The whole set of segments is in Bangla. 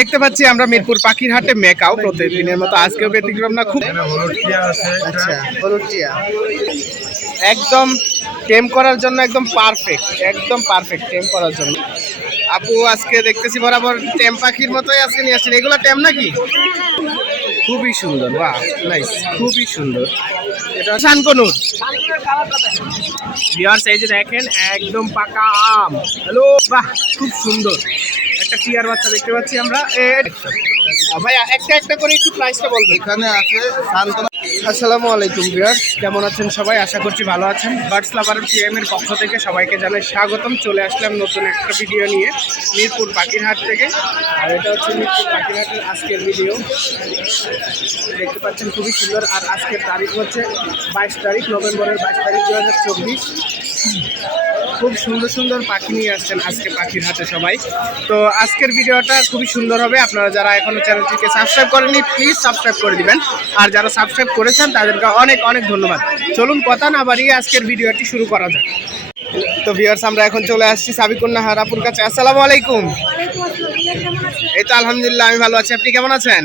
দেখতে পাচ্ছি আমরা মিরপুর পাখির হাটে মেকাও প্রতিদিনের মতো আজকেও ব্যতিক্রম না। খুব আচ্ছা, হলুদ টিয়া একদম টেম করার জন্য একদম পারফেক্ট টেম করার জন্য। আপু আজকে দেখতেছি বরাবর টেম পাখির মতোই আজকে নিয়ে আসছেন। এগুলো টেম নাকি? খুবই সুন্দর, বাহ নাইস, খুবই সুন্দর। এটা শানকনুর ভিউয়ার্স, এই যে দেখেন একদম পাকা আম। হ্যালো, বাহ খুব সুন্দর একটা টিয়ার বাচ্চা দেখতে পাচ্ছি আমরা। ভাইয়া একটা করে একটু প্রাইসটা বলবেন। এখানে আছে শান্তনা। আসসালামু আলাইকুম ভিউয়ার্স, কেমন আছেন সবাই? আশা করছি ভালো আছেন। বার্ডস লাভার টিএম এর পক্ষ থেকে সবাইকে জানাই স্বাগতম। চলে আসলাম নতুন একটা ভিডিও নিয়ে মিরপুর পাখির হাট থেকে। আর এটা হচ্ছে মিরপুর পাখির হাটের আজকের ভিডিও। দেখতে পাচ্ছেন খুবই সুন্দর। আর আজকের তারিখ হচ্ছে 22 তারিখ, নভেম্বরের 22 তারিখ 2024। খুব সুন্দর সুন্দর পাখি নিয়ে আসছেন আজকে পাখির হাটে সবাই। তো আজকের ভিডিওটা খুবই সুন্দর হবে। আপনারা যারা এখনো চ্যানেলটিকে সাবস্ক্রাইব করেননি প্লিজ সাবস্ক্রাইব করে দিবেন, আর যারা সাবস্ক্রাইব করেছেন তাদেরকে অনেক অনেক ধন্যবাদ। চলুন কথা না বাড়িয়ে আজকের ভিডিওটি শুরু করা যাক। তো ভিউয়ার্স, আমরা এখন চলে আসছি সাবিকুন্নাহার আপুর কাছে। আসসালামু আলাইকুম। এই তো আলহামদুলিল্লাহ, আমি ভালো আছি। আপনি কেমন আছেন?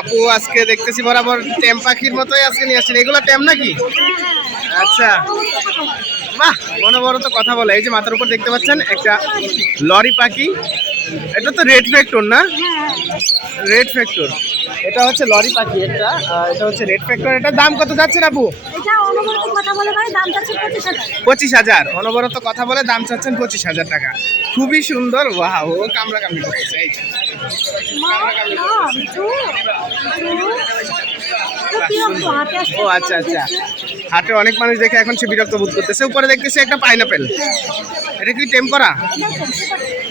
আপু আজকে দেখতেছি বরাবর টেম পাখির মতোই আজকে নিয়ে আসছেন। এগুলো টেম নাকি? আচ্ছা, বাহ অনবরত কথা বলে। এই যে মাথার উপর দেখতে পাচ্ছেন একটা লরি পাখি। এটা তো রেড ফ্যাক্টর না? রেড ফ্যাক্টর, এটা হচ্ছে লরি পাখি। এটা হচ্ছে রেড ফ্যাক্টর। এটার দাম কত যাচ্ছেন আপু? 25,000। অনবরত কথা বলে দাম চাচ্ছেন 25,000 টাকা। খুবই সুন্দর। ওয়াও, ও কামড়া কামড়ি করতেছে। এই যে ও আচ্ছা আচ্ছা, হাটে অনেক মানুষ দেখে এখন সে বিরক্ত বোধ করতেছে। উপরে দেখতেছি একটা পাইনাপেল। এটা কি টেম করা?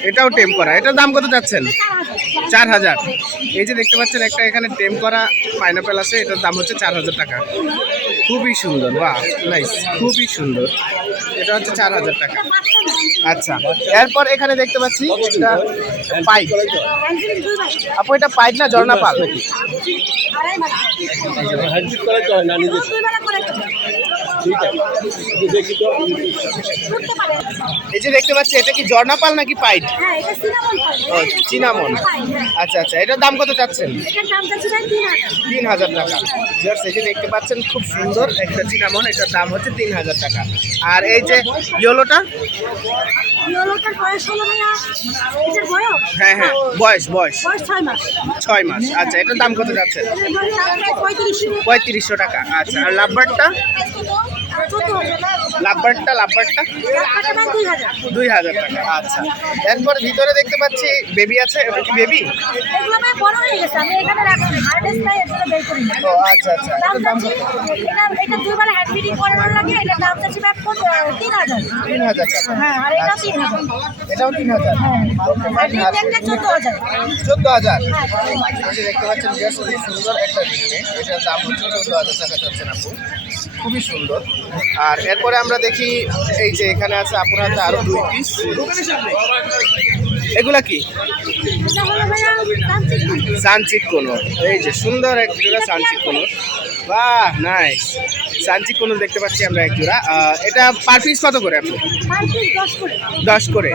এটাও টেম করা। এটার দাম কত যাচ্ছেন? 4,000। এই যে দেখতে পাচ্ছেন একটা এখানে টেম করা পাইনাপেল আছে, এটার দাম হচ্ছে 4,000 টাকা। খুবই সুন্দর, বাহ নাইস, খুবই সুন্দর। এটা হচ্ছে 4,000 টাকা। আচ্ছা, এরপর এখানে দেখতে পাচ্ছি একটা পাইপ। আপু এটা পাইপ না ঝর্ণা পাল? এই যে দেখতে পাচ্ছি এটা কি ঝর্ণা পাল নাকি পাইপ? চিনামন। আচ্ছা আচ্ছা, এটার দাম কত চাচ্ছেন? 3,000 টাকা। এই যে দেখতে পাচ্ছেন খুব সুন্দর একটা চিনামন, এটার দাম হচ্ছে 3,000 টাকা। আর এই যে ইয়েলোটা? হ্যাঁ হ্যাঁ, বয়স 6 মাস। আচ্ছা, এটার দাম কত যাচ্ছে? 3500 টাকা। আচ্ছা, আর লাভবার্ডটা? লাভবার্ডটা 2,000 টাকা। আচ্ছা, এরপর ভিতরে দেখতে পাচ্ছি বেবি আছে। এটা কি বেবি? ও আচ্ছা আচ্ছা, এটার দাম কত? 3,000 টাকা। এটাও 3,000। 14,000। দেখতে পাচ্ছেন খুবই সুন্দর একটা রিংনেট, এটার দাম হচ্ছে 14,000 টাকা যাচ্ছেন আপু। খুবই সুন্দর। আর এরপরে আমরা দেখি এই যে এখানে আছে আপুর হাতে আরো 2 পিস। এগুলা কি? সানচিক কোনো। এই যে সুন্দর এক জোড়া সানচিক কোনো, বাহ নাইস। সানচিক কোনো দেখতে পাচ্ছি আমরা এক জোড়া। এটা পার পিস কত করে আপনি? 10 করে।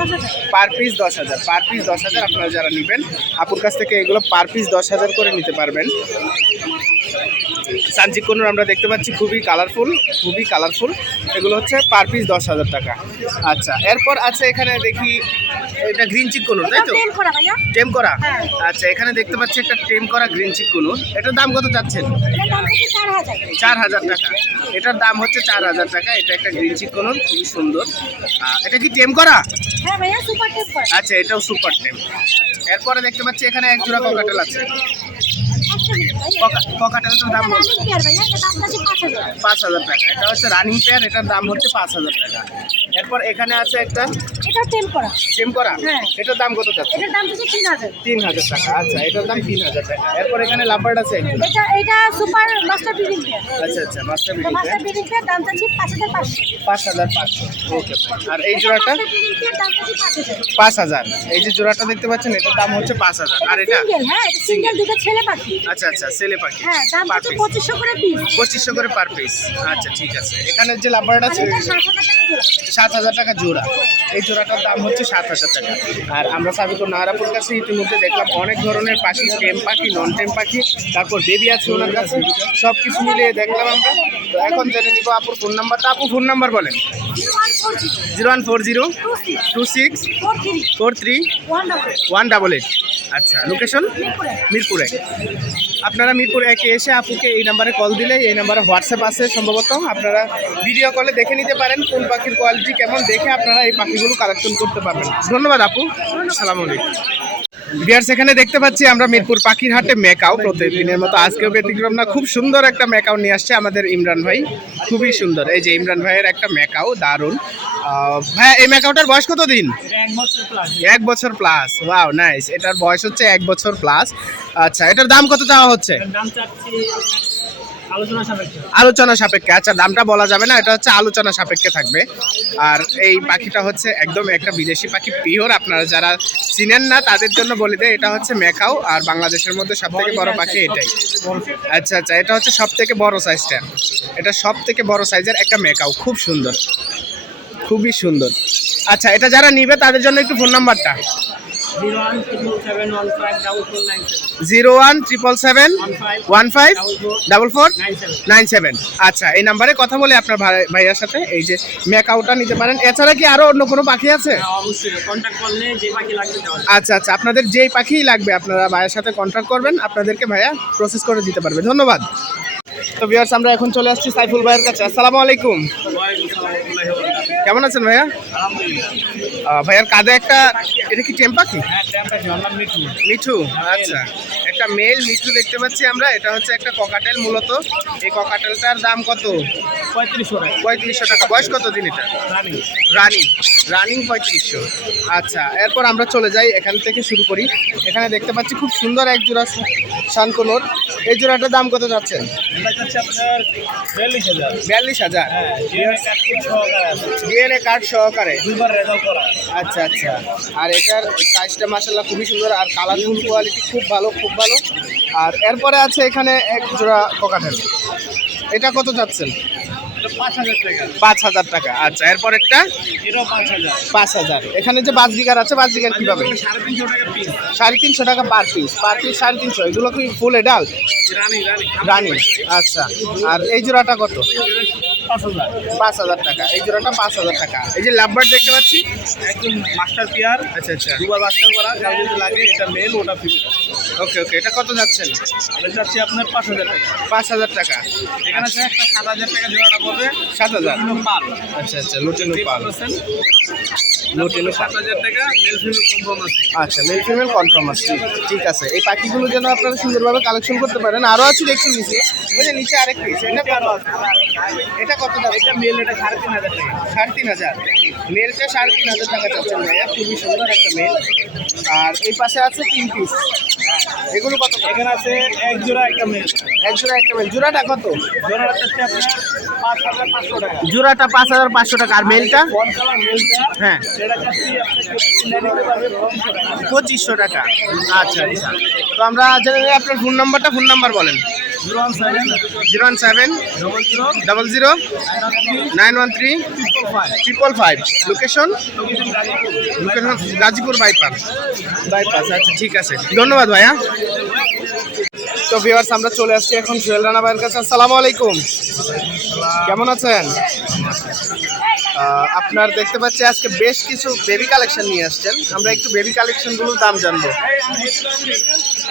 Per piece 10,000। Per piece 10,000। আপনারা যারা নেবেন আপুর কাছ থেকে এগুলো পার পিস 10,000 করে নিতে পারবেন। সানচিক কোনোর আমরা দেখতে পাচ্ছি খুবই কালারফুল। এগুলো হচ্ছে পার পিস 10,000 টাকা। আচ্ছা, এরপর আছে এখানে দেখি এটা গ্রিন চিক কোনোর, তাই তো? টেম করা। আচ্ছা, এখানে দেখতে পাচ্ছি একটা টেম করা গ্রিন চিক কোনোর। এটার দাম কত চাচ্ছেন? 4,000 টাকা। এটার দাম হচ্ছে 4,000 টাকা। এটা একটা গ্রিন চিক কোনোর, খুবই সুন্দর। এটা কি টেম করা? আচ্ছা, এটাও সুপার টেম। এরপরে দেখতে পাচ্ছি এখানে এক জোড়া ককাটেল আছে। ককাটেলটার দাম 5,000 টাকা। এটা হচ্ছে রানিং পেয়ার, এটার দাম হচ্ছে 5,000 টাকা। এরপর এখানে আছে একটা টেম করা। এটার দাম কত যাচ্ছে? 3,000 টাকা। আচ্ছা, এটার দাম 3,000 টাকা। এরপর এখানে লাভবার্ড আছে একজন। এটা সুপার মাস্টার ব্রিডিং পেয়ার। আচ্ছা আচ্ছা, মাস্টার ব্রিডিং পেয়ার, দাম চাচ্ছি 5,500। ওকে। আর এই জোড়াটা 5,000। এই যে জোড়াটা দেখতে পাচ্ছেন এটার দাম হচ্ছে 5,000। আর এটা সিঙ্গেল, দুটো ছেলে পাখি। আচ্ছা আচ্ছা, ছেলে পাখি। দাম হচ্ছে 2,500 করে পিস। 2,500 করে পার পিস। আচ্ছা ঠিক আছে। এখানে যে লাভবার্ড আছে 7,000 7,000 টাকা জোড়া। এই জোড়াটার দাম হচ্ছে 7,000 টাকা। আর আমরা সাবিকুর নাহারাপুর কাছে ইতিমধ্যে দেখলাম অনেক ধরনের পাখি, টেম পাখি, নন টেম পাখি, তারপর বেবি আছে ওনার কাছে, সব কিছু মিলিয়ে দেখলাম আমরা। তো এখন জেনে নিব আপুর ফোন নাম্বারটা। আপু ফোন নাম্বার বলেন। 014026434188। আচ্ছা, লোকেশন মিরপুরে। আপনারা মিরপুর একে এসে আপুকে এই নাম্বারে কল দিলে, এই নাম্বারে হোয়াটসঅ্যাপ আছে সম্ভবত, আপনারা ভিডিও কলে দেখে নিতে পারেন কোন পাখির কোয়ালিটি কেমন, দেখে আপনারা এই পাখিগুলো কালেকশন করতে পারবেন। ধন্যবাদ আপু, আসসালামু আলাইকুম। বিয়ার্স, এখানে দেখতে পাচ্ছি আমরা মিরপুর পাখির হাটে মেকাও, প্রতিদিনের মতো আজকেও ব্যতিক্রম না, খুব সুন্দর একটা মেকাও নিয়ে আসছে আমাদের ইমরান ভাই, খুবই সুন্দর। এই যে ইমরান ভাইয়ের একটা মেকাও, দারুণ। ভাইয়া, এই মেকাওটার বয়স কত দিন? 1 বছর প্লাস। Wow, nice. এটার বয়স হচ্ছে 1 বছর প্লাস। আচ্ছা, এটার দাম কত চাওয়া হচ্ছে? আলোচনা সাপেক্ষে। আচ্ছা, দামটা বলা যাবে না, এটা হচ্ছে আলোচনা সাপেক্ষে থাকবে। আর এই পাখিটা হচ্ছে একদম একটা বিদেশি পাখি, পিওর। আপনারা যারা চিনেন না তাদের জন্য বলে দেয়, এটা হচ্ছে মেকাও, আর বাংলাদেশের মধ্যে সব থেকে বড় পাখি এটাই। আচ্ছা আচ্ছা, এটা হচ্ছে সব থেকে বড় সাইজটা, এটা সব থেকে বড় সাইজের একটা মেকাও, খুব সুন্দর, খুবই সুন্দর। আচ্ছা, এটা যারা নিবে তাদের জন্য একটু ফোন নাম্বারটা। 0177715497। আচ্ছা, এই নাম্বারে কথা বলে আপনার ভাইয়ার সাথে এই যে মেকাওটা নিতে পারেন। এছাড়া কি আরো অন্য কোনো পাখি আছে? আচ্ছা আচ্ছা, আপনাদের যেই পাখি লাগবে আপনারা ভাইয়ের সাথে কন্ট্যাক্ট করবেন, আপনাদেরকে ভাইয়া প্রসেস করে দিতে পারবে। ধন্যবাদ। তো ভিউয়ার্স, আমরা এখন চলে আসছি সাইফুল ভাইয়ের কাছে। আসসালামু আলাইকুম। কেমন আছেন ভাইয়া? ভাইয়ার কাঁধে একটা, এটা কি টেম পাখি? মিঠু। আচ্ছা, একটা মেল মিঠু দেখতে পাচ্ছি আমরা। এটা হচ্ছে একটা ককাটেল মূলত। এই ককাটেলটার দাম কত? 3500 টাকা। বয়স কত দিন এটা? রানিং 3500। আচ্ছা, এরপর আমরা চলে যাই, এখান থেকে শুরু করি। এখানে দেখতে পাচ্ছি খুব সুন্দর এক জোড়া শানকোনোর। এই জোড়াটার দাম কত যাচ্ছেন? 42,000। ডিএনএ কার্ড সহকারে। আচ্ছা আচ্ছা। আর এটার সাইজটা মাশাআল্লাহ খুবই সুন্দর, আর কালারফুল কোয়ালিটি খুব ভালো, খুব ভালো। আর এরপরে আছে এখানে এক জোড়া ককাটেল। এটা কত যাচ্ছেন? 5,000 টাকা। আচ্ছা, এরপর একটা 5,000। এখানে যে বাজরিগার আছে, বাজরিগার কিভাবে? 350 টাকা পার পিস। 350। এগুলো কি ফুল এডাল্ট? রানি। আচ্ছা, আর এই জোড়াটা কত? 5,000 টাকা। এই জোড়াটা 5,000 টাকা। এই যে লাভবার্ড দেখতে পাচ্ছি, একদম মাস্টার পেয়ার। আচ্ছা আচ্ছা, দুবার বাস্টার করা, যার যদি লাগে এটা মেল, ওটা ফিমেল। ওকে ওকে। এটা কত যাচ্ছেন? এটা হচ্ছে আপনার 5,000 টাকা। 5,000 টাকা। এখানে আছে একটা 7,000 টাকা জোড়াটা পড়বে। 7,000। পাল। আচ্ছা আচ্ছা, লুটিনো পাল। লুটিনো 7,000 টাকা, মেল ফিমেল কনফার্ম আছে। আচ্ছা, মেল ফিমেল কনফার্ম আছে। ঠিক আছে, এই পাখিগুলো যেন আপনারা সুন্দরভাবে কালেকশন করতে পারেন। আরও আছে দেখছি নিচে, ওই যে নিচে আরেক পিস। এটা কত দাম? এটা মেল, এটা 3,500 টাকা। 3,500। মেলটা 3,500 টাকা চাচ্ছেন ভাইয়া, খুবই সুন্দর একটা মেল। আর এই পাশে আছে 3 পিস। এগুলো কত? এখানে আছে এক জোড়া একটা মেল। এক জোড়া একটা মেল। জোড়াটা কত? জোড়াটা হচ্ছে আপনার 5,500 টাকা। জোড়াটা 5,500 টাকা। আর মেলটা? ওয়ান কালার মেলটা, হ্যাঁ, এটা চাচ্ছি আপনাকে কিনে নিতে পারবে 2500 টাকা। 2500 টাকা। আচ্ছা আচ্ছা। তো আমরা জেনে নিই আপনার ফোন নাম্বারটা। ফোন নাম্বার বলেন। 0170000913 লোকেশন গাজীপুর বাইপাস। আচ্ছা ঠিক আছে, ধন্যবাদ ভাইয়া। তো ভিউয়ার্স, আমরা চলে আসছি এখন সোহেল রানা ভাইয়ের কাছে। আসসালামু আলাইকুম, কেমন আছেন? আপনার দেখতে পাচ্ছি আজকে বেশ কিছু বেবি কালেকশন নিয়ে আসছেন। আমরা একটু বেবি কালেকশনগুলোর দাম জানবো।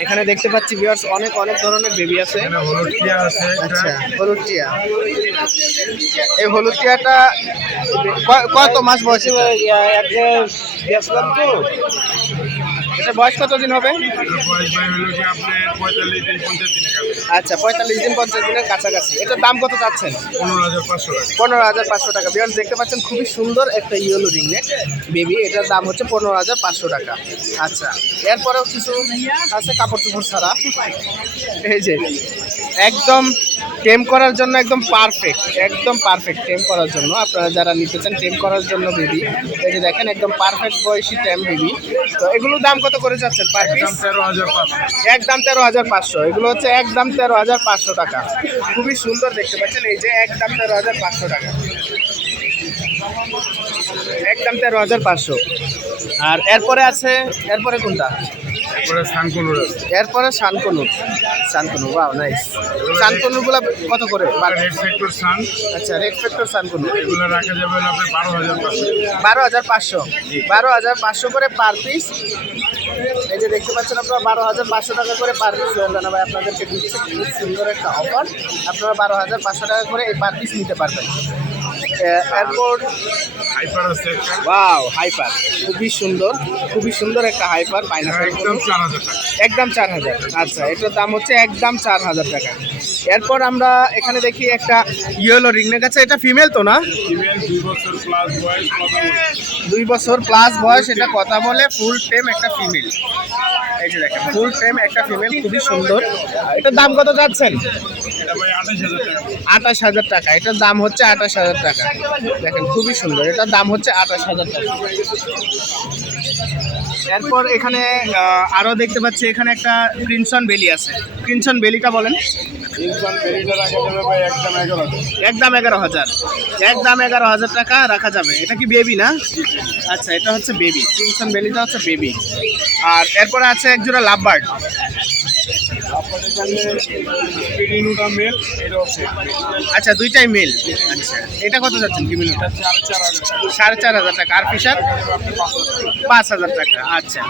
এখানে দেখতে পাচ্ছি ভিউয়ার্স অনেক ধরনের বেবি আছে। আচ্ছা, হলুদ টিয়া। এই হলুদ টিয়াটা কত মাস বয়স? এটা বয়স কতদিন হবে? আচ্ছা, 45 দিন 50 দিনের কাছাকাছি। এটার দাম কত চাচ্ছেন? 15,500 টাকা। ভিউয়ার্স দেখতে পাচ্ছেন খুবই সুন্দর একটা ইয়েলো রিংনেট বেবি। এটার দাম হচ্ছে 15,500 টাকা। আচ্ছা, এরপরেও কিছু আছে কাপড় চোপড় ছাড়া। এই যে একদম টেম করার জন্য একদম পারফেক্ট টেম করার জন্য। আপনারা যারা নিতে চান টেম করার জন্য বেবি, এই যে দেখেন একদম পারফেক্ট বয়সী টেম বেবি। তো এগুলোর দাম কত করে যাচ্ছেন পার পিস? একদম 13,500। এগুলো হচ্ছে একদম 13,500 টাকা। খুবই সুন্দর দেখতে পাচ্ছেন, এই যে একদম 13,500 টাকা। একদম 13,500। আর এরপরে আছে, এরপরে কোনটা? এরপরে শানকনুর, ওয়াও নাইস। শানকনুরগুলো কত করে? আচ্ছা, রেড ফ্যাক্টর শানকনুর 12,500। 12,500 করে পার পিস। এই যে দেখতে পাচ্ছেন আপনারা 12,500 টাকা করে পার পিস রানা ভাই আপনাদেরকে দিচ্ছে। খুব সুন্দর একটা অফার, আপনারা 12,500 টাকা করে এই পার পিস নিতে পারবেন। এরপর ওয়াও হাইপার, খুবই সুন্দর একটা হাইপার পাইনাপেল, একদম 4,000। আচ্ছা, এটার দাম হচ্ছে একদম 4,000 টাকা। এরপর আমরা এখানে দেখি একটা ইয়েলো রিংনেক আছে, এটা ফিমেল তো না? 2 বছর প্লাস বয়স, এটা কথা বলে, ফুল টেম একটা ফিমেল। এই যে দেখেন ফুল টেম একটা ফিমেল, খুবই সুন্দর। এটার দাম কত যাচ্ছেন? 28,000 টাকা। এটার দাম হচ্ছে 28,000 টাকা। দেখেন খুবই সুন্দর, এটার দাম হচ্ছে 28,000 টাকা। এরপর এখানে আরো দেখতে পাচ্ছি এখানে একটা ক্রিমসন বেলি আছে। ক্রিমসন বেলিটা বলেন। একদম 11,000। একদম 11,000 টাকা রাখা যাবে। এটা কি বেবি না? আচ্ছা, এটা হচ্ছে বেবি, ক্রিমসন বেলিটা হচ্ছে বেবি। আর এরপরে আছে এক জোড়া লাভবার্ড। আচ্ছা, দুইটাই মেল। আচ্ছা, এটা কত যাচ্ছেন কি মিনিটটা? 4,500 টাকা। আর ফিশার 5,000 টাকা। আচ্ছা,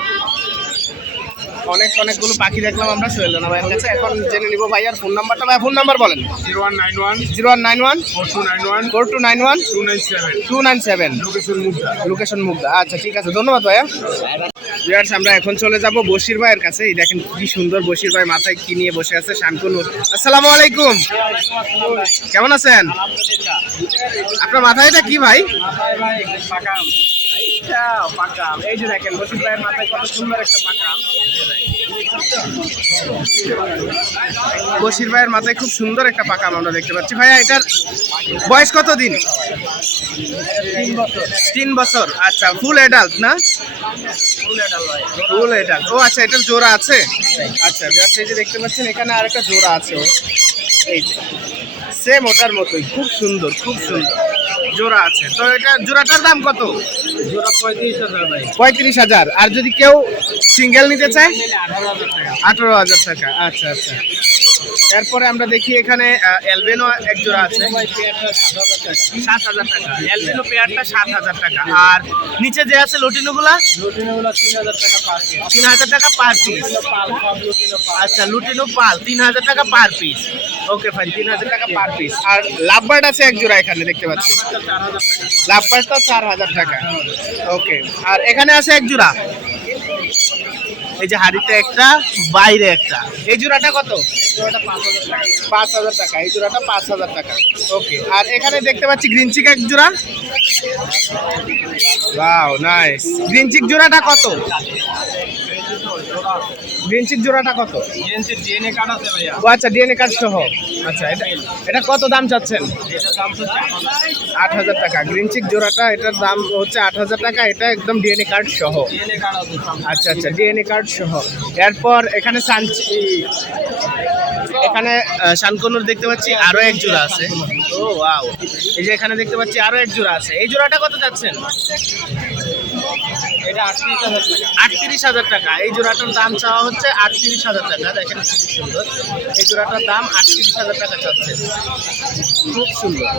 অনেকগুলো পাখি দেখলাম আমরা সোহেল রানা ভাইয়ের কাছে। এখন জেনে নিব ভাইয়ার ফোন নাম্বারটা। ভাই ফোন নাম্বার বলেন। 0191 4291 297। লোকেশন মুগদা। আচ্ছা, ঠিক আছে, ধন্যবাদ ভাইয়া। ভিউয়ার্স, আমরা এখন চলে যাব বশির ভাইয়ের কাছে। এই দেখেন কি সুন্দর বশির ভাই মাথায় কি নিয়ে বসে আছে, শানকুনুর। আসসালামু আলাইকুম, কেমন আছেন? আপনার মাথায় এটা কি ভাই? পাকাম। এই যে দেখেন বশির ভাইয়ের মাথায় কত সুন্দর একটা পাকাম। বশির ভাইয়ের মাথায় খুব সুন্দর একটা পাকাম আমরা দেখতে পাচ্ছি। ভাইয়া এটার বয়স কত দিন? 3 বছর। আচ্ছা, ফুল অ্যাডাল্ট না? Full adult. ও আচ্ছা, এটার জোড়া আছে? আচ্ছা, এই যে দেখতে পাচ্ছেন এখানে আরেকটা জোড়া আছে। এই যে সেম ওটার মতোই, খুব সুন্দর জোড়া আছে। তো এটা জোড়াটার দাম কত? জোড়া 35,000 ভাই। 35,000। আর যদি কেউ সিঙ্গেল নিতে চায়? 18,000 টাকা। আচ্ছা। এরপরে আমরা দেখি এখানে অ্যালবেনো এক জোড়া আছে, 7,000 টাকা। অ্যালবেনো পেয়ারটা 7,000 টাকা। আর নিচে যে আছে লুটিনোগুলা 3,000 টাকা পার পিস। আচ্ছা, লুটিনো পাল 3,000 টাকা পার পিস। ওকে ফাইন, 3,000 টাকা পার পিস। আর লাভবার্ড আছে এক জোড়া এখানে দেখতে পাচ্ছি, লাভবার্ডটা 4,000 টাকা। ওকে, আর এখানে আছে এক জোড়া, এই যে হাড়িতে একটা, বাইরে একটা। এই জোড়াটা কত? 5,000 টাকা। এই জোড়াটা 5,000 টাকা। ওকে, আর এখানে দেখতে পাচ্ছি গ্রিন চিক এক জোড়া। Wow nice. গ্রিন চিক জোড়াটা কত? গ্রিন চিক জোড়াটা কত? ডিএনএ কার্ড আছে ভাইয়া। ও আচ্ছা, ডিএনএ কার্ড সহ। আচ্ছা, এটা কত দাম চাচ্ছেন? 8,000 টাকা। গ্রিন চিক জোড়াটা, এটার দাম হচ্ছে 8,000 টাকা। এটা একদম ডিএনএ কার্ড সহ। আচ্ছা, ডিএনএ কার্ড সহ। এরপর এখানে শানকনুর দেখতে পাচ্ছি আরো এক জোড়া আছে। ও ওয়াও, এই যে এখানে দেখতে পাচ্ছি আরো এক জোড়া আছে। এই জোড়াটা কত যাচ্ছেন? এটা 38,000 টাকা। 38,000 টাকা। এই জোড়াটার দাম চাওয়া হচ্ছে 38,000 টাকা। দেখেন খুব সুন্দর, এই জোড়াটার দাম 38,000 টাকা চাচ্ছে। খুব সুন্দর,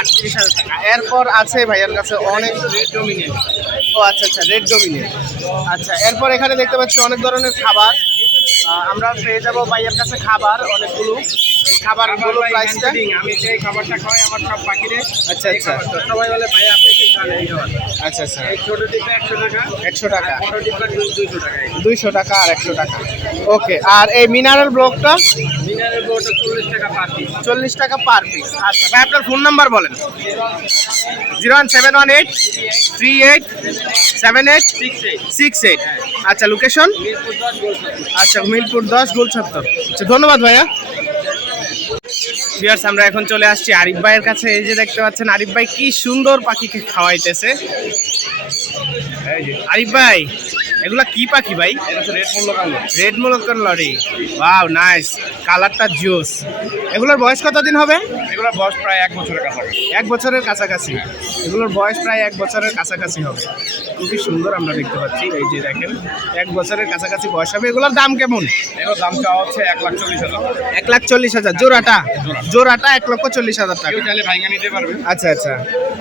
38,000 টাকা। এরপর আছে ভাইয়ার কাছে অনেক রেড ডোমিনেট। ও আচ্ছা, রেড ডোমিনেট। আচ্ছা, এরপর এখানে দেখতে পাচ্ছি অনেক ধরনের খাবার। আমরা পেয়ে যাবো ভাইয়ার কাছে খাবার অনেকগুলো। খাবারগুলো প্রাইসটা, আমি সেই খাবারটা খাওয়াই আমার সব পাখিরে। আচ্ছা, সবাই বলে ভাই আপনি কি খান এই খাবার? আচ্ছা। এই ছোট টিপটা 100 টাকা, 100 টাকা। বড় টিপটা 200 টাকা। 200 টাকা আর 100 টাকা। ওকে, আর এই মিনারেল ব্লকটা? মিনারেল বোর্ডটা 40 টাকা পার পিস। 40 টাকা পার পিস। আচ্ছা ভাই, আপনার ফোন নাম্বার বলেন। 01718 38 78 68। আচ্ছা, লোকেশন? আচ্ছা, মিরপুর 10 গোলচত্বর। আচ্ছা, ধন্যবাদ ভাইয়া। ভিউয়ার্স, আমরা এখন চলে আসছি আরিফ ভাইয়ের কাছে। এই যে দেখতে পাচ্ছেন আরিফ ভাই কি সুন্দর পাখিকে খাওয়াইতেছে। এই যে আরিফ ভাই, এগুলা কি পাখি ভাই? Red Moluccan lory. Wow nice, কালারটা জোস। এগুলোর বয়স কতদিন হবে? এগুলোর বয়স প্রায় 1 বছরের কাছাকাছি। 1 বছরের কাছাকাছি, এগুলোর বয়স প্রায় 1 বছরের কাছাকাছি হবে। খুবই সুন্দর আমরা দেখতে পাচ্ছি, এই যে দেখেন 1 বছরের কাছাকাছি বয়স হবে। এগুলোর দাম কেমন? এগুলোর দাম চাওয়া হচ্ছে 1,40,000। 1,40,000 জোড়াটা? জোড়াটা 1,40,000 টাকা। কেউ চাইলে ভাঙা নিতে পারবে, আচ্ছা আচ্ছা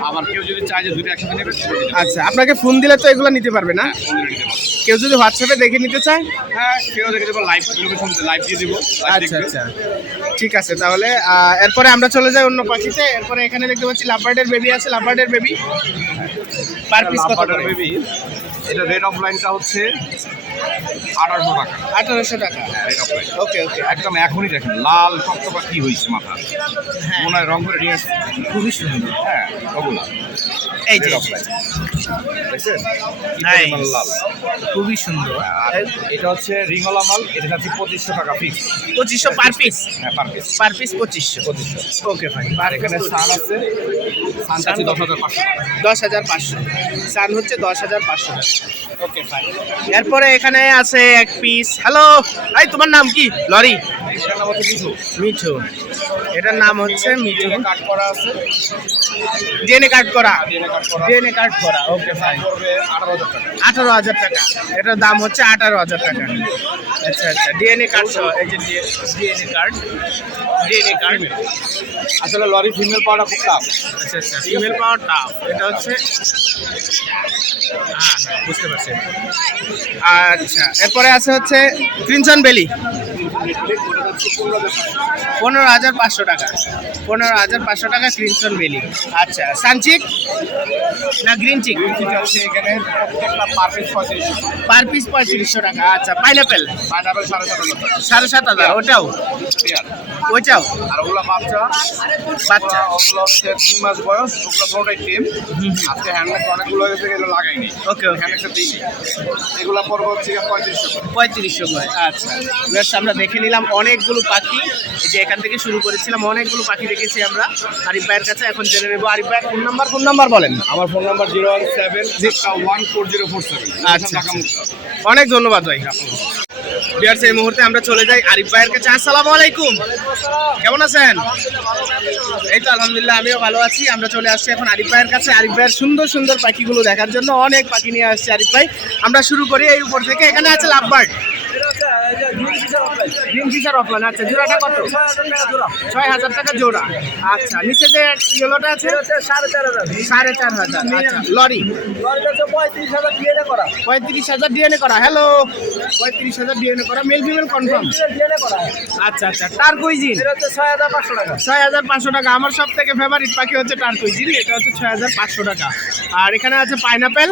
আবার কেউ যদি চায় যে দুটো একসাথে নেবে সেটাও নিতে আচ্ছা, আপনাকে ফোন দিলে তো এগুলো নিতে পারবে না? পারবে, নিতে পারবে। কেউ যদি হোয়াটসঅ্যাপে দেখে নিতে চায়? হ্যাঁ, কেউ দেখে দেবো, লাইভ লোকেশন লাইভ দিয়ে দিব, live আচ্ছা দেখবে। আচ্ছা, ঠিক আছে। তাহলে এরপরে আমরা চলে যাই অন্য পাখিতে। এরপরে এখানে দেখতে পাচ্ছি লাভবার্ডের বেবি আছে। লাভবার্ডের বেবি পার পিস কত লাভবার্ডের করে? বেবি, এটা রেড অফ লাইনটা হচ্ছে 1800 টাকা। 1800 টাকা। রেড অফ লাইন ওকে ওকে, একদম এখনই দেখেন লাল টকটকা কি হয়েছে মাথা, হ্যাঁ মনে হয় রং করে নিয়ে আসছে। খুবই সুন্দর। হ্যাঁ, ওগুলা এই যে রেড অফ লাইন দেখছেন কি Nice. পরিমাণ লাল। খুবই সুন্দর। আর এটা হচ্ছে রিংওয়ালা মাল, এটা হচ্ছে 2500 টাকা ফিক্স। 2500 per piece? হ্যাঁ, per piece per piece 2500। 2500। Okay fine. আর এখানে সান আছে, সান আছে 10,500 টাকা। 10,500 সান হচ্ছে 10,500 টাকা। Okay fine. এরপরে এখানে আছে এক পিস। হ্যালো, এই তোমার নাম কি? লরি? এটার নাম হচ্ছে মিঠু। মিঠু, এটার নাম হচ্ছে মিঠু। কাট করা আছে, ডিএনএ কার্ড করা? ডিএনএ কাট করা ডিএনএ কার্ড করা। Okay fine. পড়বে 18,000 টাকা। 18,000 টাকা। এটার দাম হচ্ছে 18,000 টাকা। আচ্ছা আচ্ছা, ডিএনএ কার্ড সহ। এই যে ডিএনএ কার্ড, ডিএনএ কার্ড। আসলে লরি ফিমেল পাওয়াটা খুব টাফ। আচ্ছা আচ্ছা, ফিমেল পাওয়ার টাফ। এটা হচ্ছে, হ্যাঁ হ্যাঁ বুঝতে পারছি। আচ্ছা, এরপরে আছে হচ্ছে ক্রিমসন বেলি। 15,500 টাকা। 15,500 টাকা ক্রিমসন বেলি। আচ্ছা, সানচিক না গ্রিন চিক? এটা হচ্ছে এখানে প্রত্যেকটা পার পিস 3500। পার পিস 3500 টাকা। আচ্ছা, পাইনাপেল? পাইনাপেল 7,500 টাকা। 7,500। ওটাও? পেয়ার। ওইটাও আর ওগুলো বাচ্চা, বাচ্চা? ওগুলো হচ্ছে 3 মাস বয়স, ওগুলো পুরোটাই টিম। আজকে হ্যান্ডমেড অনেকগুলো হয়েছে, এগুলো লাগাইনি। ওকে ওকে, হ্যান্ডমেডটা দিই। এগুলো পড়বে হচ্ছে 3500 টাকা। 3500 করে। আচ্ছা, বেশ, আমরা দেখে নিলাম অনেকগুলো পাখি। এই যে এখান থেকে শুরু করেছিলাম, অনেকগুলো পাখি দেখেছি আমরা আরিফ ভাইয়ের কাছে। এখন জেনে নেবো আরিফ ভাইয়ের ফোন নাম্বার বলেন। আমার ফোন নাম্বার 017-14047। আচ্ছা, অনেক ধন্যবাদ ভাই। ভিউয়ার্স, এই মুহূর্তে আমরা চলে যাই আরিফ ভাইয়ের কাছে। আসসালামু আলাইকুম, কেমন আছেন? এই তো আলহামদুলিল্লাহ, আমিও ভালো আছি। আমরা চলে আসছি এখন আরিফ ভাইয়ের কাছে, আরিফ ভাইয়ের সুন্দর সুন্দর পাখিগুলো দেখার জন্য। অনেক পাখি নিয়ে আসছে আরিফ ভাই। আমরা শুরু করি এই উপর থেকে। এখানে আছে লাভবার্ড, গ্রিন ফিশার অফলাইন। আচ্ছা, জোড়াটা কত? 6,000 টাকা জোড়া। আচ্ছা, নিচে যে ইয়েলোটা আছে? 4,500। আচ্ছা, লরি? 35,000 ডিএনএ করা। হ্যালো, 35,000 ডিএনএ করা। Male female confirm? আচ্ছা আচ্ছা, টার্কুইজিন? 6,500 টাকা। আমার সব থেকে ফেভারিট পাখি হচ্ছে টার্কুইজিন। এটা হচ্ছে 6,500 টাকা। আর এখানে আছে পাইনাপেল?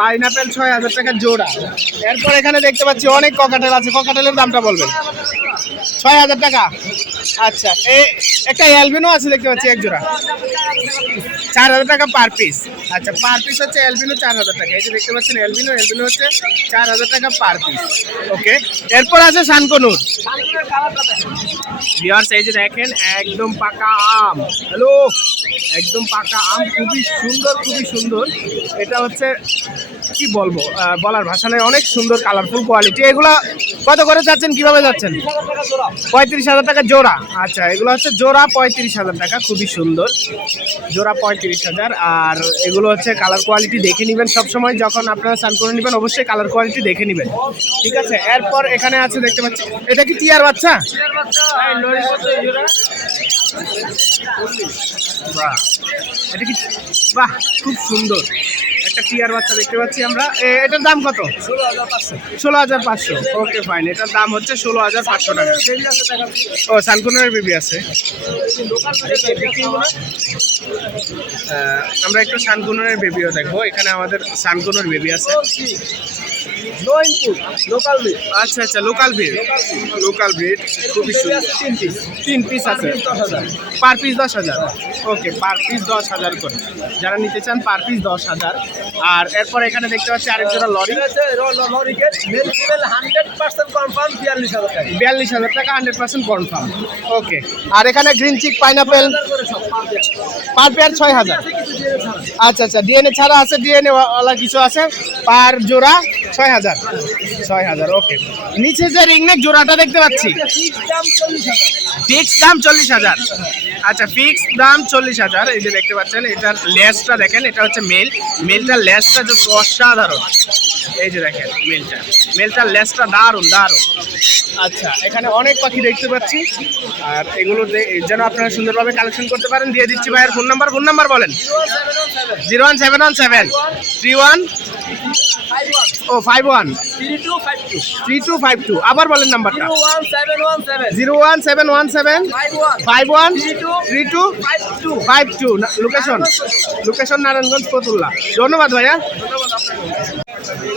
পাইনাপেল 6,000 টাকা জোড়া। এরপর এখানে দেখতে পাচ্ছি অনেক ককাটেল আছে। ককাটেলের দামটা বলবেন। 6,000 টাকা। আচ্ছা, একটা অ্যালবিনো আছে দেখতে পাচ্ছি এক জোড়া। 4,000 টাকা পার পিস। আচ্ছা, পার পিস হচ্ছে অ্যালবিনো 4,000 টাকা। এই যে দেখতে পাচ্ছেন অ্যালবিনো হচ্ছে 4,000 টাকা পার পিস। ওকে, এরপর আছে শানকনুর। ভিউয়ার্স, এই যে দেখেন একদম পাকা আম। হ্যালো, একদম পাকা আম, খুবই সুন্দর খুবই সুন্দর। এটা হচ্ছে কি বলবো, বলার ভাষা নেই, অনেক সুন্দর কালারফুল কোয়ালিটি। এগুলা কত করে যাচ্ছেন, কিভাবে যাচ্ছেন? 35,000 টাকা জোড়া। আচ্ছা, এগুলো হচ্ছে জোড়া 35,000 টাকা। খুবই সুন্দর জোড়া 35,000। আর এগুলো হচ্ছে কালার কোয়ালিটি দেখে নেবেন সবসময়, যখন আপনারা স্নান করে নেবেন অবশ্যই কালার কোয়ালিটি দেখে নেবেন, ঠিক আছে? এরপর এখানে আছে দেখতে পাচ্ছি, এটা কি টিয়ার বাচ্চা? বাহ, এটা কি, বাহ খুব সুন্দর একটা টিয়ার বাচ্চা দেখতে পাচ্ছি আমরা। এটার দাম কত? 16,500। ওকে ফাইন, এটার দাম হচ্ছে 16,500 টাকা। ও, সানকুনের বেবি আছে। আমরা একটু সানকুনের বেবিও দেখবো। এখানে আমাদের সানকুনের বেবি আছে। আচ্ছা আচ্ছা, লোকাল ব্রিড। লোকাল ব্রিড খুবই সুন্দর। 3 পিস আছে। Per piece 10,000। ওকে, পার পিস 10,000 করে। যারা নিতে চান পার পিস 10,000। আর এরপর এখানে দেখতে পাচ্ছি আরেক জোড়া লরি। 42,000 টাকা 100% কনফার্ম। ওকে, আর এখানে green cheek pineapple per pair 6,000। আচ্ছা আচ্ছা, ডিএনএ ছাড়া আছে, ডিএনএ ওয়ালা কিছু আছে। পার জোড়া 6,000। 6,000, ওকে। নিচে যে রিংনেক জোড়াটা দেখতে পাচ্ছি, ফিক্স দাম 40,000। আচ্ছা, ফিক্স দাম 40,000। এই যে দেখতে পাচ্ছেন, এটার লেজটা দেখেন, এটা হচ্ছে মেল। মেলটার লেজটা যে অসাধারণ। এই যে দেখেন মেলটার লেজটা দারুণ দারুণ। আচ্ছা, এখানে অনেক পাখি দেখতে পাচ্ছি, আর এগুলো যেন আপনারা সুন্দরভাবে কালেকশন করতে পারেন। দিয়ে দিচ্ছি ভাইয়ের ফোন নাম্বার বলেন। 01717 31 51 3252। আবার বলেন নাম্বারটা। 01717 51 3252। লোকেশন নারায়ণগঞ্জ ফতুল্লা। ধন্যবাদ ভাইয়া।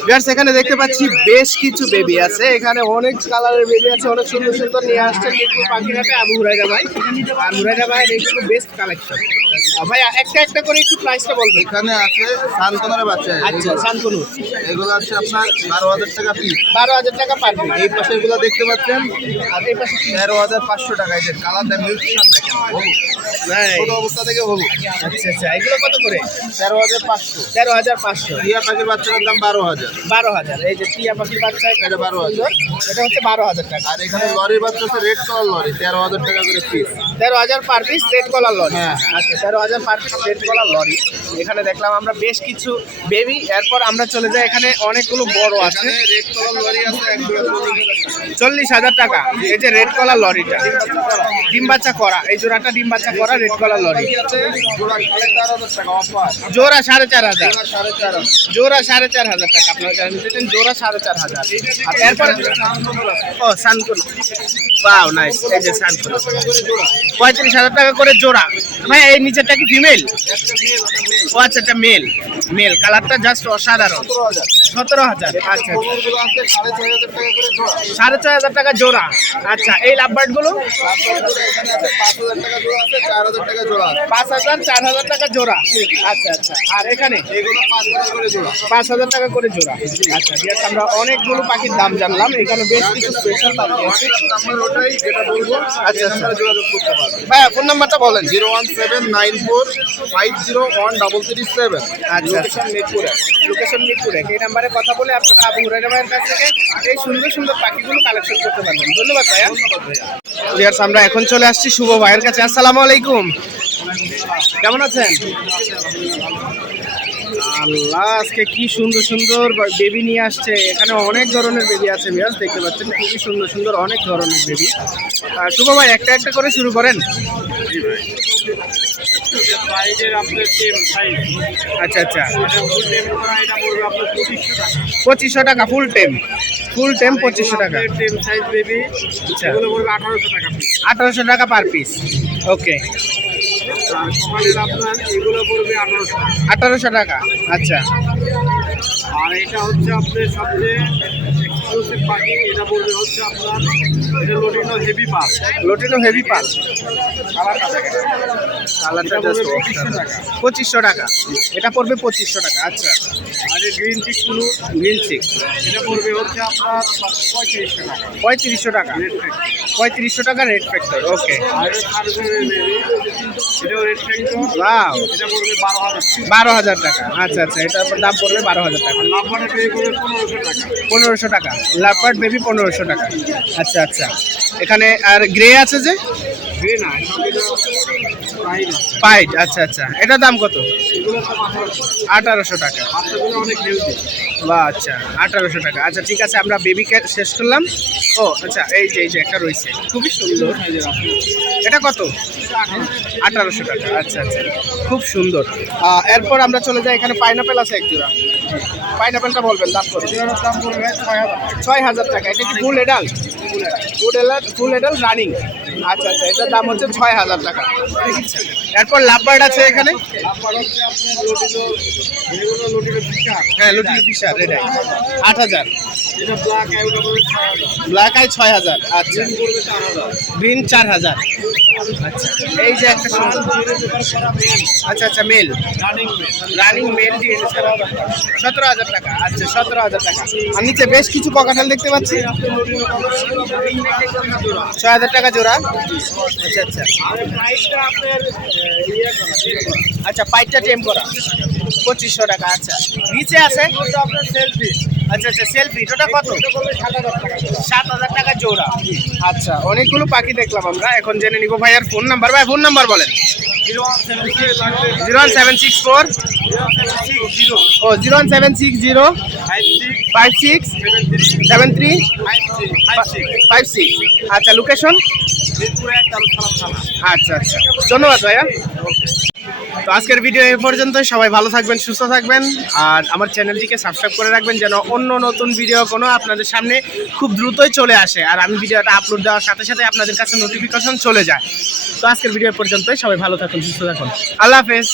ভিউয়ার্স, এখানে দেখতে পাচ্ছি বেশ কিছু বেবি আছে। এখানে অনেক কালারের বেবি আছে, অনেক সুন্দর সুন্দর নিয়ে আসছে মিরপুর পাখিরহাটে আবু হুরায়রা ভাই। আর হুরায়রা ভাইয়ের এইগুলো বেস্ট কালেকশন। ভাইয়া একটা করে একটু প্রাইসটা বলবেন। এখানে আছে শান্তনার বাচ্চা। আচ্ছা, শান্তনু। এগুলো আছে আপনার 12,000 টাকা পিস। 12,000 টাকা পার পিস। এই পাশে এগুলো দেখতে পাচ্ছেন, আর এই পাশে 13,500 টাকা। এই যে কালারটা মিউটেশন দেখেন, হলুদ ছোট অবস্থা থেকে হলুদ। আচ্ছা আচ্ছা, এগুলো কত করে? 13,500। 13,500। টিয়া পাখির বাচ্চার দাম 12,000। 12,000। এই যে টিয়া পাখির বাচ্চা, এটা 12,000। এটা হচ্ছে 12,000 টাকা। আর এখানে লরির বাচ্চা আছে রেড কালার লরি, 13,000 টাকা করে পিস। 13,000 পার পিস রেড কলার লরি। হ্যাঁ। আচ্ছা, 13,000 পার পিস রেড কলার লরি। এখানে দেখলাম আমরা বেশ কিছু বেবি। এরপর আমরা চলে যাই, এখানে অনেকগুলো বড় আছে। রেড কালার লরি আছে একদম 40,000 টাকা। এই যে রেড কলার লরিটা ডিম বাচ্চা করা, এই জোড়াটা ডিম বাচ্চা করা রেড কলার লরি। জোড়া 4,500 টাকা অফার। জোড়া 4,500। 4,500। জোড়া 4,500 টাকা। আপনারা যারা নিতে চান জোড়া 4,500। আর এরপর ও সানকুন, ওয়াও নাইস। এই যে সানকুন 35,000 টাকা করে জোড়া। ভাই এই নিচেরটা কি ফিমেল? ও আচ্ছা, এটা মেল। কালারটা জাস্ট অসাধারণ। 17,000। আচ্ছা, এগুলো আছে 6,500 টাকা করে জোড়া। 6,500 টাকা জোড়া। আচ্ছা, এই লাভবার্ড গুলো এখানে আছে 5,000 টাকা জোড়া আছে, 4,000 টাকা জোড়া আছে। 5,000 4,000 টাকা জোড়া। আচ্ছা আচ্ছা, আর এখানে এগুলো 5,000 করে জোড়া। 5,000 টাকা করে জোড়া। আচ্ছা, ঠিক আছে, আমরা অনেকগুলো পাখির দাম জানলাম। এখানে বেশ কিছু স্পেশাল পাখি আছে। নাম্বার ওটাই যেটা বলবো, আচ্ছা, এই নাম্বারে যোগাযোগ করতে পারবেন। ভাইয়া ফোন নাম্বারটা বলেন। 01794501337। আচ্ছা, লোকেশন মিরপুরে। লোকেশন মিরপুরে। এই নাম্বারে কথা বলে আপনারা আবু হুরায়রা ভাইয়ের কাছ থেকে এই সুন্দর সুন্দর পাখিগুলো কালেকশন করতে পারবেন। ধন্যবাদ ভাইয়া। ভিউয়ার্স, আমরা এখন চলে আসছি শুভ ভাইয়ের কাছে। আসসালামু আলাইকুম, কেমন আছেন? আল্লাহ, আজকে কি সুন্দর সুন্দর বেবি নিয়ে আসছে। এখানে অনেক ধরনের বেবি আছে ভিউয়ার্স, দেখতে পাচ্ছেন খুবই সুন্দর সুন্দর অনেক ধরনের বেবি। শুভ ভাই, একটা করে শুরু করেন। আচ্ছা আচ্ছা, 2500 টাকা ফুল টেম 2500 টাকা। আচ্ছা, 1800 টাকা পার পিস। ওকে, এগুলো পড়বে 1800 টাকা। আচ্ছা, আর এটা হচ্ছে আপনার সবচেয়ে এক্সক্লুসিভ পাখি। এটা পড়বে হচ্ছে আপনার, এটা লোটিনো হেভি পাস। লোটিনো হেভি পাল। এটা পড়বে 2500 টাকা। 2500 টাকা। এটা পড়বে 2500 টাকা। আচ্ছা, আর এই গ্রিন চিক কুলু, গ্রিন চিক, এটা পড়বে হচ্ছে আপনার 3500 টাকা। 3500 টাকা। 3500 টাকা রেড ফ্যাক্টর। ওকে, আর এটা থার্ডের বেবি, এটাও রেড ফ্যাক্টর। ওয়াও, এটা পড়বে 12,000 টাকা। 12,000 টাকা। আচ্ছা আচ্ছা, এটার দাম পড়বে 12,000 টাকা। আর লাভবারে পে করে 1500 টাকা। 1500 টাকা। লাভবার্ড বেবি 1500 টাকা। আচ্ছা আচ্ছা, এখানে আর গ্রে আছে যে গ্রে না, সব এটা প্রাইস আছে। পাইট। আচ্ছা আচ্ছা, এটার দাম কত? এগুলো সব 1800। 1800 টাকা। বাচ্চাগুলো অনেক হেলদি। বা আচ্ছা, 1800 টাকা। আচ্ছা, ঠিক আছে, আমরা বেবি ক্যাট শেষ করলাম। ও আচ্ছা, এই যে একটা রয়েছে খুবই সুন্দর। এটা কত? 1800 টাকা। আচ্ছা আচ্ছা, খুব সুন্দর। এরপর আমরা চলে যাই, এখানে পাইনাপেল আছে এক জোড়া। পাইনাপেলটা বলবেন দাম কত? এটার দাম পড়বে 6,000 টাকা। 6,000 টাকা। এটা কি ফুল এডাল? ফুল এডাল রানিং। আচ্ছা আচ্ছা, এটার দাম হচ্ছে 6,000 টাকা। এরপর লাভবার্ড আছে এখানে। তারপর হচ্ছে আপনার লোটিনো, এগুলো লোটিনো ফিশার। হ্যাঁ, লুটিনো ফিশার, এটাই 8,000। এটা ব্ল্যাক এগুলো পড়বে 6,000। Black eye 6,000। আচ্ছা, পড়বে 4,000। গ্রিন 4,000। আচ্ছা, এই যে একটা সুন্দর। আচ্ছা আচ্ছা, মেল রানিং মেল দিয়ে 17,000 টাকা। আচ্ছা, 17,000 টাকা। আর নিচে বেশ কিছু ককাটেল দেখতে পাচ্ছি। 6,000 টাকা জোড়া। আচ্ছা আচ্ছা আর প্রাইসটা আপনার আচ্ছা, পাইটটা টেম করা 2500 টাকা। আচ্ছা, নিচে আছে আপনার সেলফি আচ্ছা আচ্ছা, সেলফি ওটা কত? 7,000 টাকা জোড়া। আচ্ছা, অনেকগুলো পাখি দেখলাম আমরা, এখন জেনে নিব ভাইয়ার ফোন নাম্বার। ভাই ফোন নাম্বার বলেন। 01764 ও 01760 56 73 56। আচ্ছা, লোকেশন? আচ্ছা আচ্ছা, ধন্যবাদ ভাইয়া। তো আজকের ভিডিও এই পর্যন্ত। সবাই ভালো থাকবেন, সুস্থ থাকবেন, আর আমার চ্যানেলটিকে সাবস্ক্রাইব করে রাখবেন যেন অন্য নতুন ভিডিও কোনো আপনাদের সামনে খুব দ্রুতই চলে আসে, আর আমি ভিডিওটা আপলোড দেওয়ার সাথে সাথে আপনাদের কাছে নোটিফিকেশন চলে যায়। তো আজকের ভিডিও পর্যন্তই। সবাই ভালো থাকুন, সুস্থ থাকুন। আল্লাহ হাফেজ।